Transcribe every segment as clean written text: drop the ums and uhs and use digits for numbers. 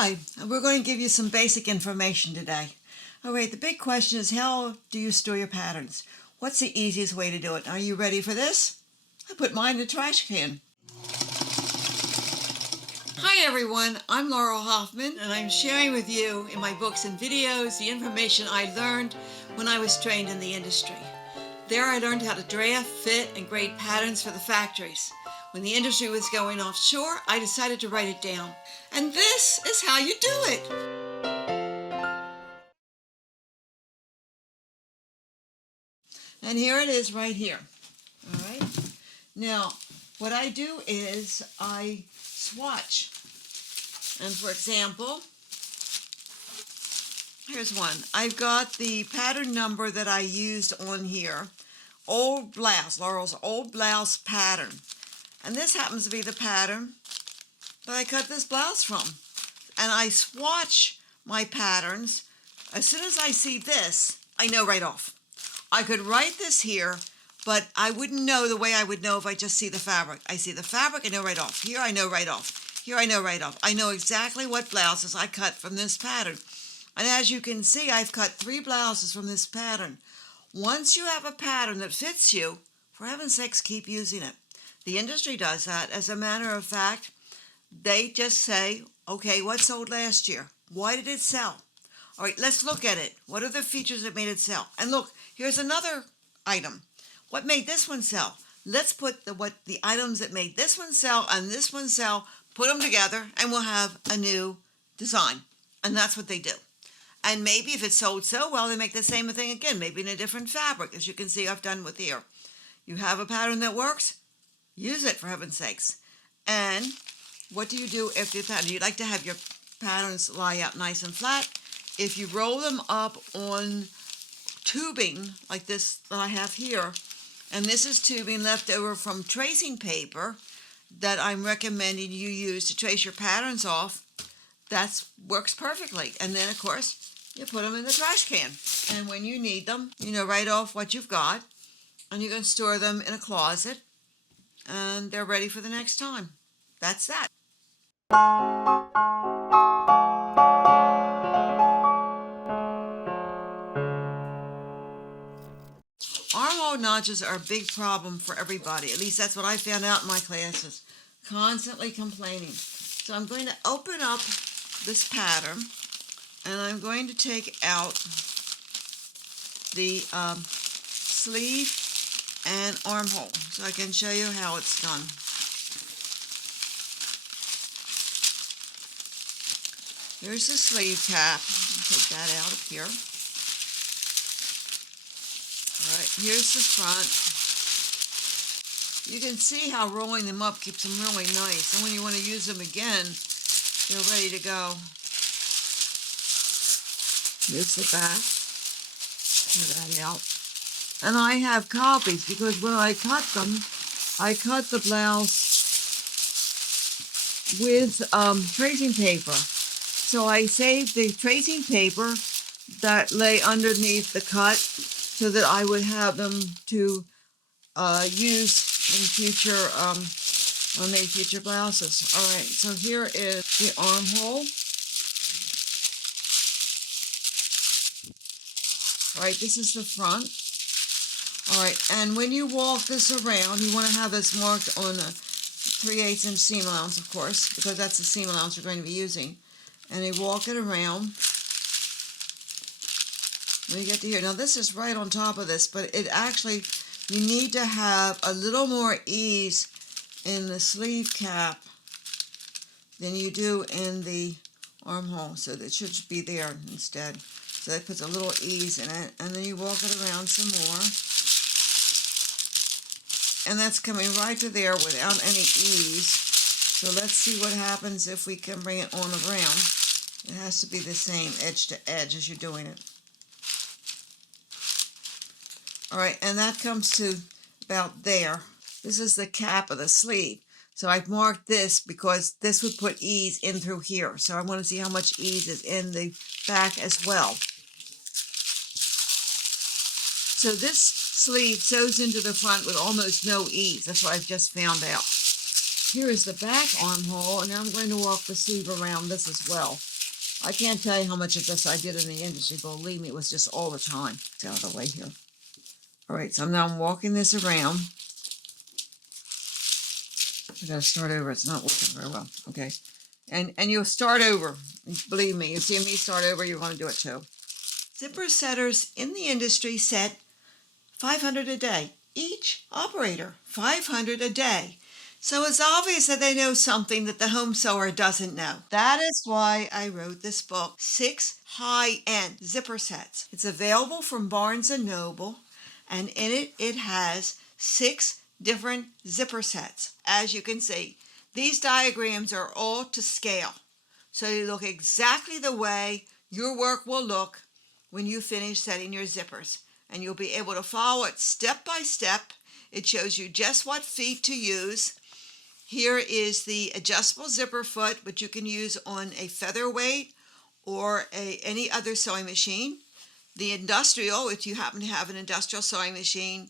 Hi, we're going to give you some basic information today. All right, the big question is, how do you store your patterns? What's the easiest way to do it? Are you ready for this? I put mine in the trash can. Hi everyone, I'm Laurel Hoffman, and I'm sharing with you in my books and videos the information I learned when I was trained in the industry. There I learned how to draft, fit, and grade patterns for the factories. When the industry was going offshore, I decided to write it down. And this is how you do it. And here it is right here. All right. Now, what I do is I swatch. And for example, here's one. I've got the pattern number that I used on here. Old blouse, Laurel's old blouse pattern. And this happens to be the pattern that I cut this blouse from. And I swatch my patterns. As soon as I see this, I know right off. I could write this here, but I wouldn't know the way I would know if I just see the fabric. I see the fabric, I know right off. Here I know right off. Here I know right off. I know exactly what blouses I cut from this pattern. And as you can see, I've cut 3 blouses from this pattern. Once you have a pattern that fits you, for heaven's sakes, keep using it. The industry does that. As a matter of fact, they just say, okay, what sold last year? Why did it sell? All right, let's look at it. What are the features that made it sell? And look, here's another item. What made this one sell? Let's put the items that made this one sell and this one sell, put them together, and we'll have a new design. And that's what they do. And maybe if it sold so well, they make the same thing again, maybe in a different fabric, as you can see I've done with here. You have a pattern that works, use it, for heaven's sakes. And what do you do after your pattern? You'd like to have your patterns lie out nice and flat. If you roll them up on tubing like this that I have here, and this is tubing left over from tracing paper that I'm recommending you use to trace your patterns off, that works perfectly. And then, of course, you put them in the trash can. And when you need them, you know right off what you've got, and you can store them in a closet, and they're ready for the next time. That's that. Armhole notches are a big problem for everybody. At least that's what I found out in my classes. Constantly complaining. So I'm going to open up this pattern, and I'm going to take out the sleeve and armhole so I can show you how it's done. Here's the sleeve cap. Take that out of here. All right, here's the front. You can see how rolling them up keeps them really nice. And when you want to use them again, they're ready to go. Here's the back. Get that out. And I have copies because when I cut them, I cut the blouse with tracing paper. So I saved the tracing paper that lay underneath the cut so that I would have them to use in future on the future blouses. All right, so here is the armhole. All right, this is the front. All right, and when you walk this around, you want to have this marked on a 3/8 inch seam allowance, of course, because that's the seam allowance you're going to be using. And you walk it around. When you get to here, now this is right on top of this, but it actually, you need to have a little more ease in the sleeve cap than you do in the armhole, so that should be there instead. So that puts a little ease in it, and then you walk it around some more. And that's coming right to there without any ease. So let's see what happens if we can bring it on around. It has to be the same edge to edge as you're doing it. All right, and that comes to about there. This is the cap of the sleeve. So I've marked this because this would put ease in through here. So I want to see how much ease is in the back as well. So this sleeve sews into the front with almost no ease. That's what I've just found out. Here is the back armhole, and I'm going to walk the sleeve around this as well. I can't tell you how much of this I did in the industry. Believe me, it was just all the time. It's out of the way here. All right, so now I'm walking this around. I gotta start over. It's not working very well. Okay, and you'll start over. Believe me, you see me start over, you're going to do it too. Zipper setters in the industry set 500 a day. Each operator, 500 a day. So it's obvious that they know something that the home sewer doesn't know. That is why I wrote this book, 6 high-end zipper sets. It's available from Barnes & Noble, and in it has 6 different zipper sets. As you can see, these diagrams are all to scale. So they look exactly the way your work will look when you finish setting your zippers. And you'll be able to follow it step by step. It shows you just what feet to use. Here is the adjustable zipper foot, which you can use on a featherweight or any other sewing machine. The industrial, if you happen to have an industrial sewing machine,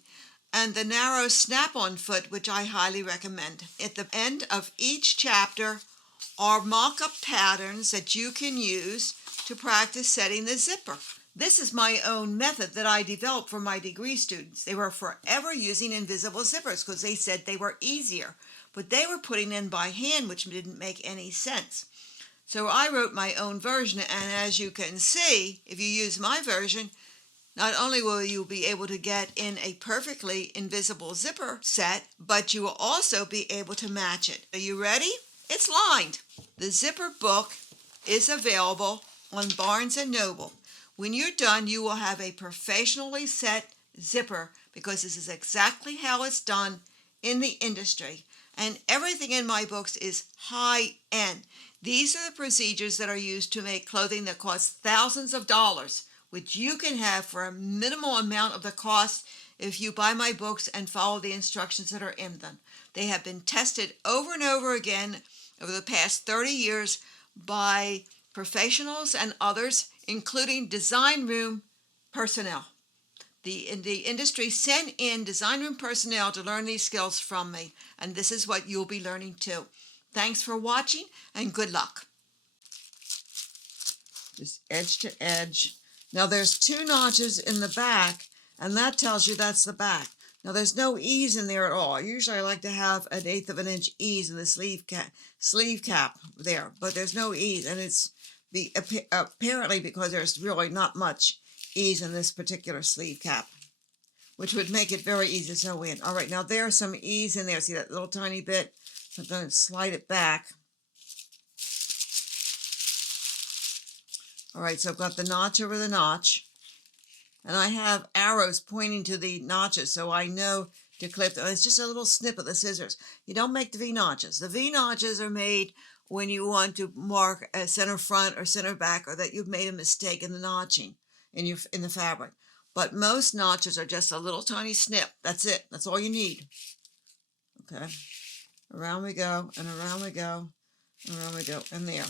and the narrow snap-on foot, which I highly recommend. At the end of each chapter are mock-up patterns that you can use to practice setting the zipper. This is my own method that I developed for my degree students. They were forever using invisible zippers because they said they were easier, but they were putting in by hand, which didn't make any sense. So I wrote my own version, and as you can see, if you use my version, not only will you be able to get in a perfectly invisible zipper set, but you will also be able to match it. Are you ready? It's lined. The zipper book is available on Barnes & Noble. When you're done, you will have a professionally set zipper because this is exactly how it's done in the industry. And everything in my books is high-end. These are the procedures that are used to make clothing that costs thousands of dollars, which you can have for a minimal amount of the cost if you buy my books and follow the instructions that are in them. They have been tested over and over again over the past 30 years by professionals and others, including design room personnel. The industry sent in design room personnel to learn these skills from me, and this is what you'll be learning too. Thanks for watching, and good luck. Just edge to edge. Now there's 2 notches in the back, and that tells you that's the back. Now there's no ease in there at all. Usually I like to have 1/8 of an inch ease in the sleeve cap there, but there's no ease, and it's apparently because there's really not much ease in this particular sleeve cap, which would make it very easy to sew in. All right, now there's some ease in there. See that little tiny bit? So I'm going to slide it back. All right, so I've got the notch over the notch, and I have arrows pointing to the notches so I know to clip them. It's just a little snip of the scissors. You don't make the V-notches. The V-notches are made when you want to mark a center front or center back, or that you've made a mistake in the notching in the fabric. But most notches are just a little tiny snip. That's it. That's all you need. Okay. Around we go, and around we go, and around we go, and there.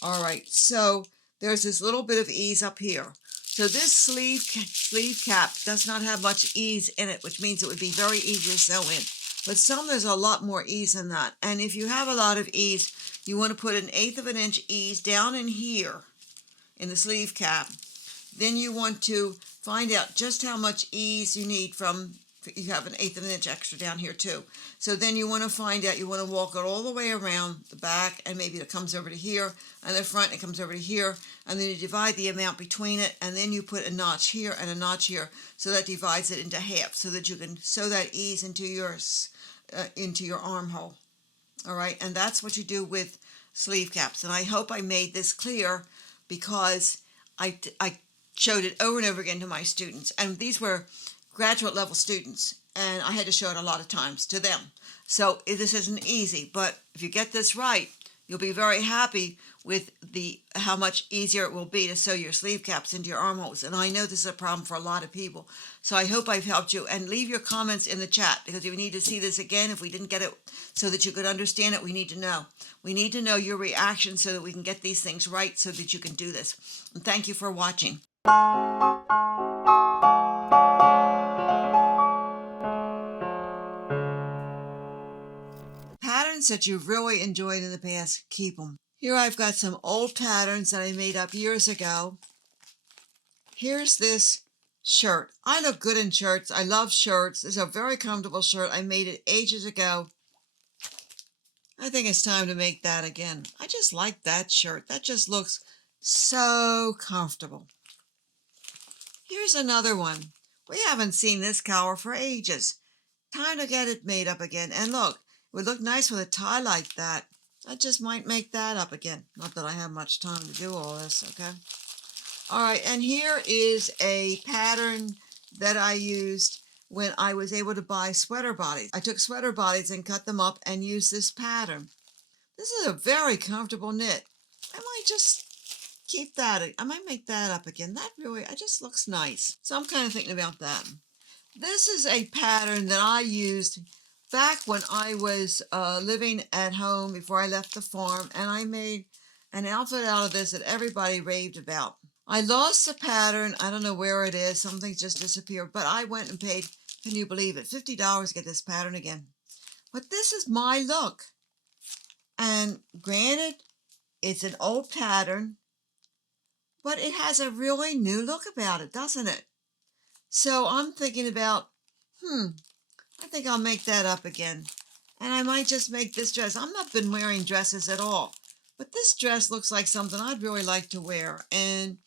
All right, so there's this little bit of ease up here. So this sleeve cap does not have much ease in it, which means it would be very easy to sew in. But some, there's a lot more ease in that. And if you have a lot of ease, you want to put 1/8 of an inch ease down in here in the sleeve cap. Then you want to find out just how much ease you need from, you have 1/8 of an inch extra down here too. So then you want to find out, you want to walk it all the way around the back, and maybe it comes over to here, and the front it comes over to here, and then you divide the amount between it, and then you put a notch here and a notch here, so that divides it into half, so that you can sew that ease into your armhole. All right, and that's what you do with sleeve caps. And I hope I made this clear because I showed it over and over again to my students, and these were graduate level students, and I had to show it a lot of times to them. So this isn't easy, but if you get this right, you'll be very happy with how much easier it will be to sew your sleeve caps into your armholes. And I know this is a problem for a lot of people. So I hope I've helped you, and leave your comments in the chat, because if you need to see this again, if we didn't get it so that you could understand it, we need to know. We need to know your reaction so that we can get these things right so that you can do this. And thank you for watching. patterns that you've really enjoyed in the past, keep them. Here I've got some old patterns that I made up years ago. Here's this shirt. I look good in shirts. I love shirts. It's a very comfortable shirt. I made it ages ago. I think it's time to make that again. I just like that shirt. That just looks so comfortable. Here's another one. We haven't seen this color for ages. Time to get it made up again. And look, it would look nice with a tie like that. I just might make that up again. Not that I have much time to do all this, okay? All right, and here is a pattern that I used when I was able to buy sweater bodies. I took sweater bodies and cut them up and used this pattern. This is a very comfortable knit. I might just keep that. I might make that up again. That really, it just looks nice. So I'm kind of thinking about that. This is a pattern that I used back when I was living at home before I left the farm, and I made an outfit out of this that everybody raved about. I lost the pattern. I don't know where it is. Something just disappeared, but I went and paid, can you believe it, $50 to get this pattern again. But this is my look. And granted, it's an old pattern, but it has a really new look about it, doesn't it? So I'm thinking about, I think I'll make that up again. And I might just make this dress. I've not been wearing dresses at all, but this dress looks like something I'd really like to wear. And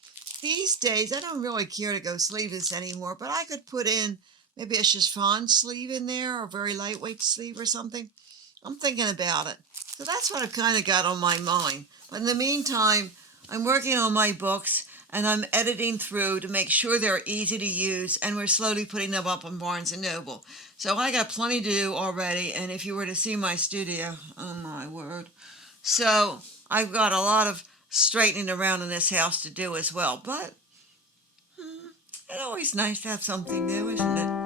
these days, I don't really care to go sleeveless anymore, but I could put in maybe a chiffon sleeve in there, or a very lightweight sleeve or something. I'm thinking about it. So that's what I've kind of got on my mind. But in the meantime, I'm working on my books, and I'm editing through to make sure they're easy to use, and we're slowly putting them up on Barnes & Noble. So I got plenty to do already, and if you were to see my studio, oh my word. So I've got a lot of straightening around in this house to do as well, but it's always nice to have something new, isn't it?